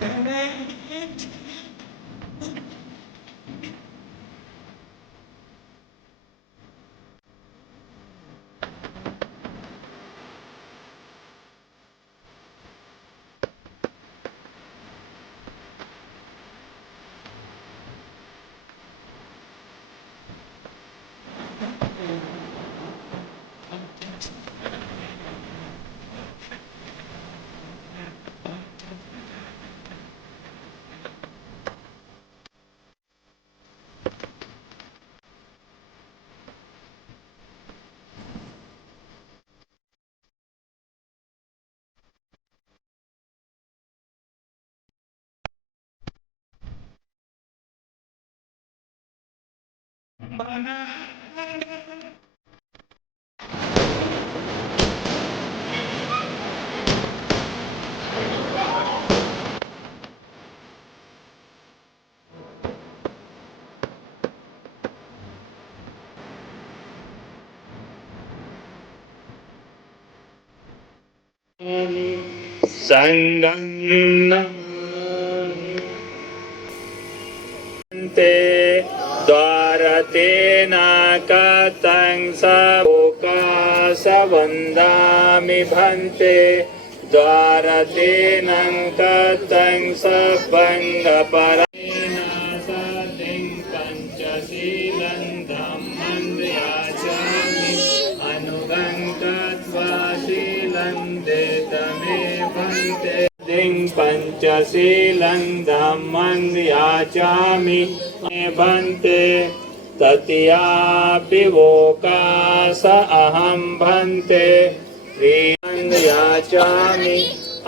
i Thank it. Sang Sangam Nam वन्दामि भन्ते द्वारतेनं कतं सभङ्गपराण स दिं पञ्चशीलं धं मन्द याचामि अनुगङ्कत्वाशीलन्द्रमेभन्ते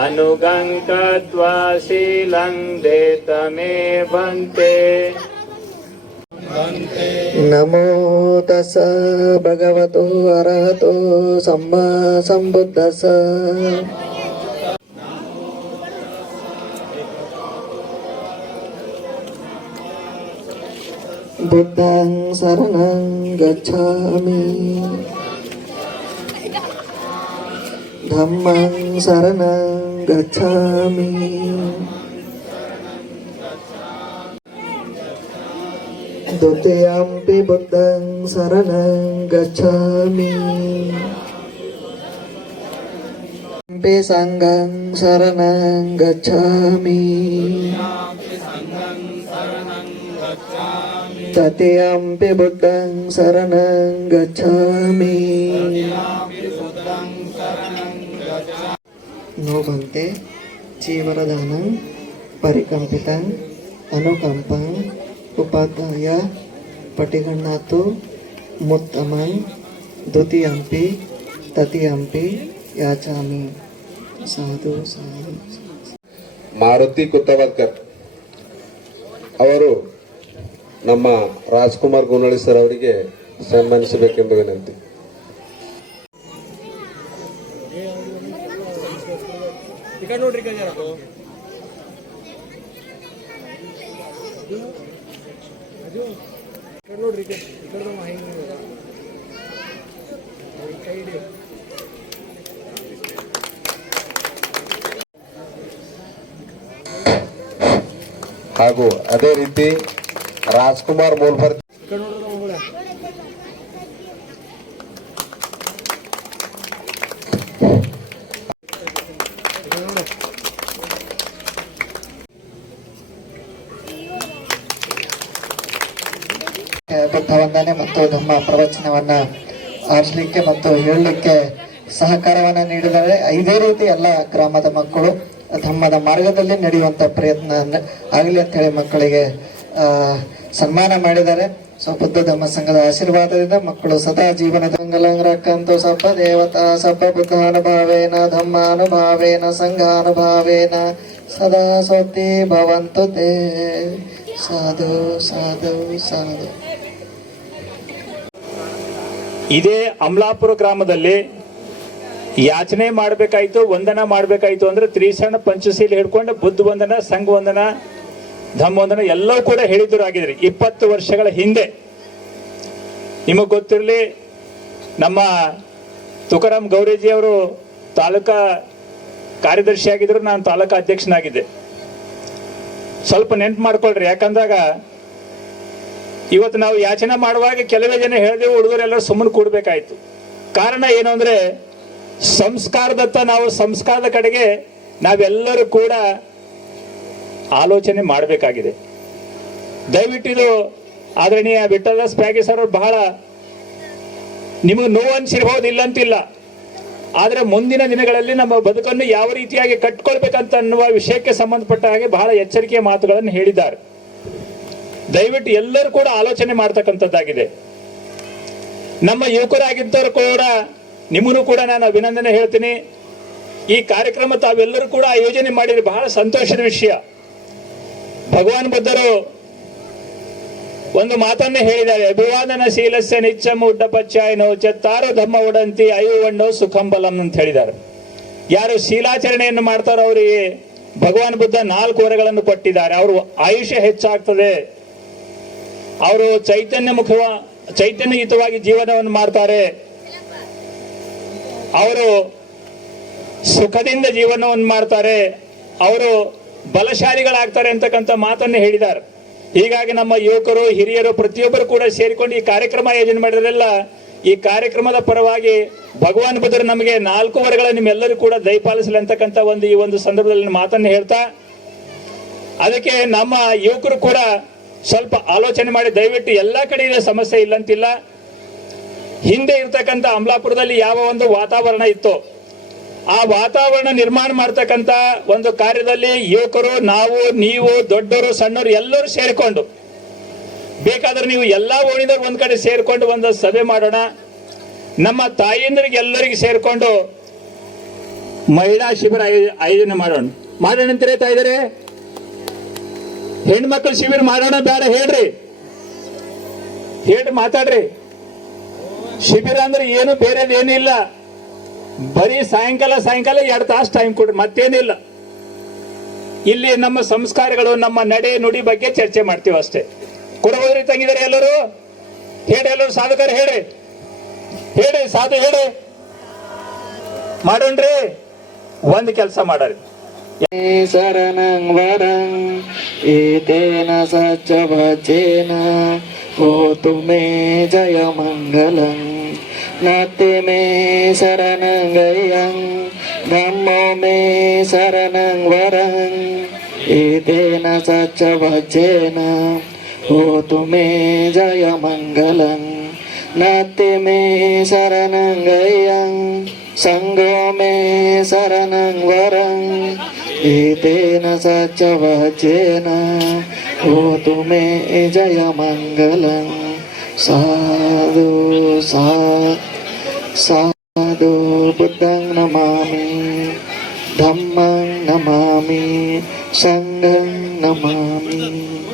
अनुगङ्कत्वा शीलं देतमे भन्ते พุทธังสารนังกัจฉามิธัมมังสารนังกัจฉามิตุติยมปิบุตังสารนังกัจฉามิปิสังกังสารนังกัจฉามิ तृतीयम्पि बुद्धं शरणं गच्छामि नो भन्ते चीवरदानं परिकम्पितम् अनुकम्पम् उपाध्याय पटिगण्णातु मुत्तमं द्वितीयम्पि तृतीयम्पि याचामि ಸಾಧು ಸಾಧು ಮಾರುತಿ ಕುತ್ತವರ್ಕರ್ ಅವರು ನಮ್ಮ ರಾಜ್ಕುಮಾರ್ ಗುನ್ನಳ್ಳಿ ಸರ್ ಅವರಿಗೆ ಸನ್ಮಾನಿಸಬೇಕೆಂಬ ವಿನಂತಿ. ಹಾಗೂ ಅದೇ ರೀತಿ ರಾಜ್ಕುಮಾರ್ ಬೋಲ್ಬರ್ ಬುದ್ಧ ವಂದನೆ ಮತ್ತು ನಮ್ಮ ಪ್ರವಚನವನ್ನ ಆರಿಸಲಿಕ್ಕೆ ಮತ್ತು ಹೇಳಲಿಕ್ಕೆ ಸಹಕಾರವನ್ನ ನೀಡಿದರೆ ಇದೇ ರೀತಿ ಎಲ್ಲ ಗ್ರಾಮದ ಮಕ್ಕಳು ಧಮ್ಮದ ಮಾರ್ಗದಲ್ಲಿ ನಡೆಯುವಂತ ಪ್ರಯತ್ನ ಆಗಲಿ ಅಂತ ಹೇಳಿ ಮಕ್ಕಳಿಗೆ ಸನ್ಮಾನ ಮಾಡಿದ್ದಾರೆ. ಸೊ ಬುದ್ಧ ಧಮ್ಮ ಸಂಘದ ಆಶೀರ್ವಾದದಿಂದ ಮಕ್ಕಳು ಸದಾ ಜೀವನದ ಮಂಗಲಂಗ್ರಕ್ಕಂತು ಸಪ್ಪ ದೇವತಾ ಸಪ್ಪ ಬುದ್ಧಾನುಭಾವೇನ ಧಮ್ಮಾನುಭಾವೇನ ಸಂಘಾನುಭಾವೇನ, ಸದಾ ಸ್ವತಿ ಭವಂತು ತೇ ಸಾಧು ಸಾಧು ಸಾಧು. ಇದೇ ಅಮಲಾಪುರ ಗ್ರಾಮದಲ್ಲಿ ಯಾಚನೆ ಮಾಡಬೇಕಾಯ್ತು, ವಂದನ ಮಾಡಬೇಕಾಯ್ತು ಅಂದ್ರೆ ತ್ರಿಸಣ್ಣ ಪಂಚಸೀಲಿ ಹಿಡ್ಕೊಂಡು ಬುದ್ಧ ವಂದನ, ಸಂಘ ವಂದನ ಧಮ್ಮ ವಂದನ ಎಲ್ಲವೂ ಕೂಡ ಹೇಳಿದರು ಆಗಿದ್ರಿ ಇಪ್ಪತ್ತು ವರ್ಷಗಳ ಹಿಂದೆ. ನಿಮಗೆ ಗೊತ್ತಿರಲಿ, ನಮ್ಮ ತುಕಾರಾಮ್ ಗೌರೀಜಿ ಅವರು ತಾಲೂಕಾ ಕಾರ್ಯದರ್ಶಿ ಆಗಿದ್ರು, ನಾನು ತಾಲೂಕಾ ಅಧ್ಯಕ್ಷನಾಗಿದ್ದೆ. ಸ್ವಲ್ಪ ನೆನ್ಪು ಮಾಡ್ಕೊಳ್ರಿ, ಯಾಕಂದಾಗ ಇವತ್ತು ನಾವು ಯಾಚನೆ ಮಾಡುವಾಗ ಕೆಲವೇ ಜನ ಹೇಳಿದೆವು ಹುಡುಗರೆಲ್ಲರೂ ಸುಮ್ಮನೆ ಕೂಡಬೇಕಾಯ್ತು. ಕಾರಣ ಏನು ಅಂದರೆ, ಸಂಸ್ಕಾರದತ್ತ ನಾವು ಸಂಸ್ಕಾರದ ಕಡೆಗೆ ನಾವೆಲ್ಲರೂ ಕೂಡ ಆಲೋಚನೆ ಮಾಡಬೇಕಾಗಿದೆ. ದಯವಿಟ್ಟು ಇದು ಆದರಣೀಯ ವಿಠಲ ಸ್ಪ್ಯಾಗಿ ಸರ್ ಅವರು ಬಹಳ ನಿಮಗೆ ನೋವು ಅನಿಸಿರ್ಬೋದು ಇಲ್ಲಂತಿಲ್ಲ. ಆದರೆ ಮುಂದಿನ ದಿನಗಳಲ್ಲಿ ನಮ್ಮ ಬದುಕನ್ನು ಯಾವ ರೀತಿಯಾಗಿ ಕಟ್ಕೊಳ್ಬೇಕಂತ ಅನ್ನುವ ವಿಷಯಕ್ಕೆ ಸಂಬಂಧಪಟ್ಟ ಹಾಗೆ ಬಹಳ ಎಚ್ಚರಿಕೆಯ ಮಾತುಗಳನ್ನು ಹೇಳಿದ್ದಾರೆ. ದಯವಿಟ್ಟು ಎಲ್ಲರೂ ಕೂಡ ಆಲೋಚನೆ ಮಾಡ್ತಕ್ಕಂಥದ್ದಾಗಿದೆ. ನಮ್ಮ ಯುವಕರಾಗಿದ್ದವರು ಕೂಡ ನಿಮ್ಮನ್ನು ಕೂಡ ನಾನು ಅಭಿನಂದನೆ ಹೇಳ್ತೀನಿ. ಈ ಕಾರ್ಯಕ್ರಮ ತಾವೆಲ್ಲರೂ ಕೂಡ ಆಯೋಜನೆ ಮಾಡಿದ್ರೆ ಬಹಳ ಸಂತೋಷದ ವಿಷಯ. ಭಗವಾನ್ ಬುದ್ಧರು ಒಂದು ಮಾತನ್ನು ಹೇಳಿದ್ದಾರೆ. ಅಭಿವಾದನ ಶೀಲಸ್ಯ ನಿಚ್ಚಮ ಉಡ್ಡಪಚ್ಚಾಯನೋ ಚತ್ತಾರು ಧಮ್ಮ ಉಡಂತಿ ಅಯುವಣ್ಣೋ ಸುಖಂಬಲಂ ಅಂತ ಹೇಳಿದ್ದಾರೆ. ಯಾರು ಶೀಲಾಚರಣೆಯನ್ನು ಮಾಡ್ತಾರೋ ಅವರಿಗೆ ಭಗವಾನ್ ಬುದ್ಧ ನಾಲ್ಕು ವರಗಳನ್ನು ಕೊಟ್ಟಿದ್ದಾರೆ. ಅವರು ಆಯುಷ್ಯ ಹೆಚ್ಚಾಗ್ತದೆ. ಅವರು ಚೈತನ್ಯ ಮುಖವ ಚೈತನ್ಯಯುತವಾಗಿ ಜೀವನವನ್ನು ಮಾಡ್ತಾರೆ. ಅವರು ಸುಖದಿಂದ ಜೀವನವನ್ನು ಮಾಡ್ತಾರೆ. ಅವರು ಬಲಶಾಲಿಗಳಾಗ್ತಾರೆ ಅಂತಕ್ಕಂಥ ಮಾತನ್ನು ಹೇಳಿದ್ದಾರೆ. ಹೀಗಾಗಿ ನಮ್ಮ ಯುವಕರು, ಹಿರಿಯರು, ಪ್ರತಿಯೊಬ್ಬರು ಕೂಡ ಸೇರಿಕೊಂಡು ಈ ಕಾರ್ಯಕ್ರಮ ಆಯೋಜನೆ ಮಾಡಿದ್ರೆಲ್ಲ ಈ ಕಾರ್ಯಕ್ರಮದ ಪರವಾಗಿ ಭಗವಾನ್ ಬುದ್ಧರು ನಮಗೆ ನಾಲ್ಕು ವರಗಳ ನಿಮ್ಮೆಲ್ಲರೂ ಕೂಡ ದಯಪಾಲಿಸಲಿ ಅಂತಕ್ಕಂಥ ಒಂದು ಈ ಒಂದು ಸಂದರ್ಭದಲ್ಲಿ ಮಾತನ್ನು ಹೇಳ್ತಾ, ಅದಕ್ಕೆ ನಮ್ಮ ಯುವಕರು ಕೂಡ ಸ್ವಲ್ಪ ಆಲೋಚನೆ ಮಾಡಿ, ದಯವಿಟ್ಟು ಎಲ್ಲ ಕಡೆ ಸಮಸ್ಯೆ ಇಲ್ಲಂತಿಲ್ಲ. ಹಿಂದೆ ಇರ್ತಕ್ಕಂಥ ಅಮಲಾಪುರದಲ್ಲಿ ಯಾವ ಒಂದು ವಾತಾವರಣ ಇತ್ತು ಆ ವಾತಾವರಣ ನಿರ್ಮಾಣ ಮಾಡ್ತಕ್ಕಂಥ ಒಂದು ಕಾರ್ಯದಲ್ಲಿ ಯುವಕರು, ನಾವು, ನೀವು, ದೊಡ್ಡವರು, ಸಣ್ಣವರು ಎಲ್ಲರೂ ಸೇರಿಕೊಂಡು. ಬೇಕಾದ್ರೆ ನೀವು ಎಲ್ಲಾ ಓಣಿದವ್ರು ಒಂದ್ ಕಡೆ ಸೇರಿಕೊಂಡು ಒಂದು ಸಭೆ ಮಾಡೋಣ. ನಮ್ಮ ತಾಯಂದ್ರಿಗೆ ಎಲ್ಲರಿಗೆ ಸೇರಿಕೊಂಡು ಮಹಿಳಾ ಶಿಬಿರ ಆಯೋ- ಆಯೋಜನೆ ಮಾಡೋಣ. ಮಾಡೋಣ ಅಂತೀರೇ ತಾಯಿದರೆ ಹೆಣ್ಮಕ್ಳು ಶಿಬಿರ ಮಾಡೋಣ ಬೇಡ, ಹೇಳ್ರಿ. ಹೇಳ್ರಿ ಮಾತಾಡ್ರಿ. ಶಿಬಿರ ಅಂದ್ರೆ ಏನು, ಬೇರೆದೇನಿಲ್ಲ. ಬರೀ ಸಾಯಂಕಾಲ ಸಾಯಂಕಾಲ ಎರಡು ತಾಸು ಟೈಮ್ ಕೊಡ್ರಿ ಮತ್ತೇನಿಲ್ಲ. ಇಲ್ಲಿ ನಮ್ಮ ಸಂಸ್ಕಾರಗಳು, ನಮ್ಮ ನಡೆ, ನುಡಿ ಬಗ್ಗೆ ಚರ್ಚೆ ಮಾಡ್ತೀವಿ ಅಷ್ಟೇ. ಕೊಡಬಹುದ್ರಿ ತಂಗಿದಾರೆ ಎಲ್ಲರೂ? ಹೇಳಿ ಎಲ್ಲರೂ, ಸಾಧಕರು ಹೇಳಿ. ಹೇಳಿ, ಸಾಧು ಹೇಳಿ. ಮಾಡೋಣ್ರಿ. ಒಂದು ಕೆಲಸ ಮಾಡರಿ. ಶರಣಂ ವರಂ, ಏತೇನ ಸಚ್ಚ ಭಜೇನ ಓ ತುಮೇ ಜಯ ಮಂಗಲಂ. ನತೆ ಮೇ ಶರಣಂ ಗಯಂ ಧಮ್ಮೋ ಮೇ ಶರಣಂ ವರಂ ಏತೇನ ಸಚ್ಚ ಭಜೇನ ಹೋತು ಮೇ ಜಯ ಮಂಗಲಂ ನತೆ ಮೇ ಶರಣಂ ಗಯಂ ಸಂಗೋ ಮೇ ಶರಣಂ ವರಂ ಏತೇನ ಸಚ್ಚ ವಚೇನ ಹೋತು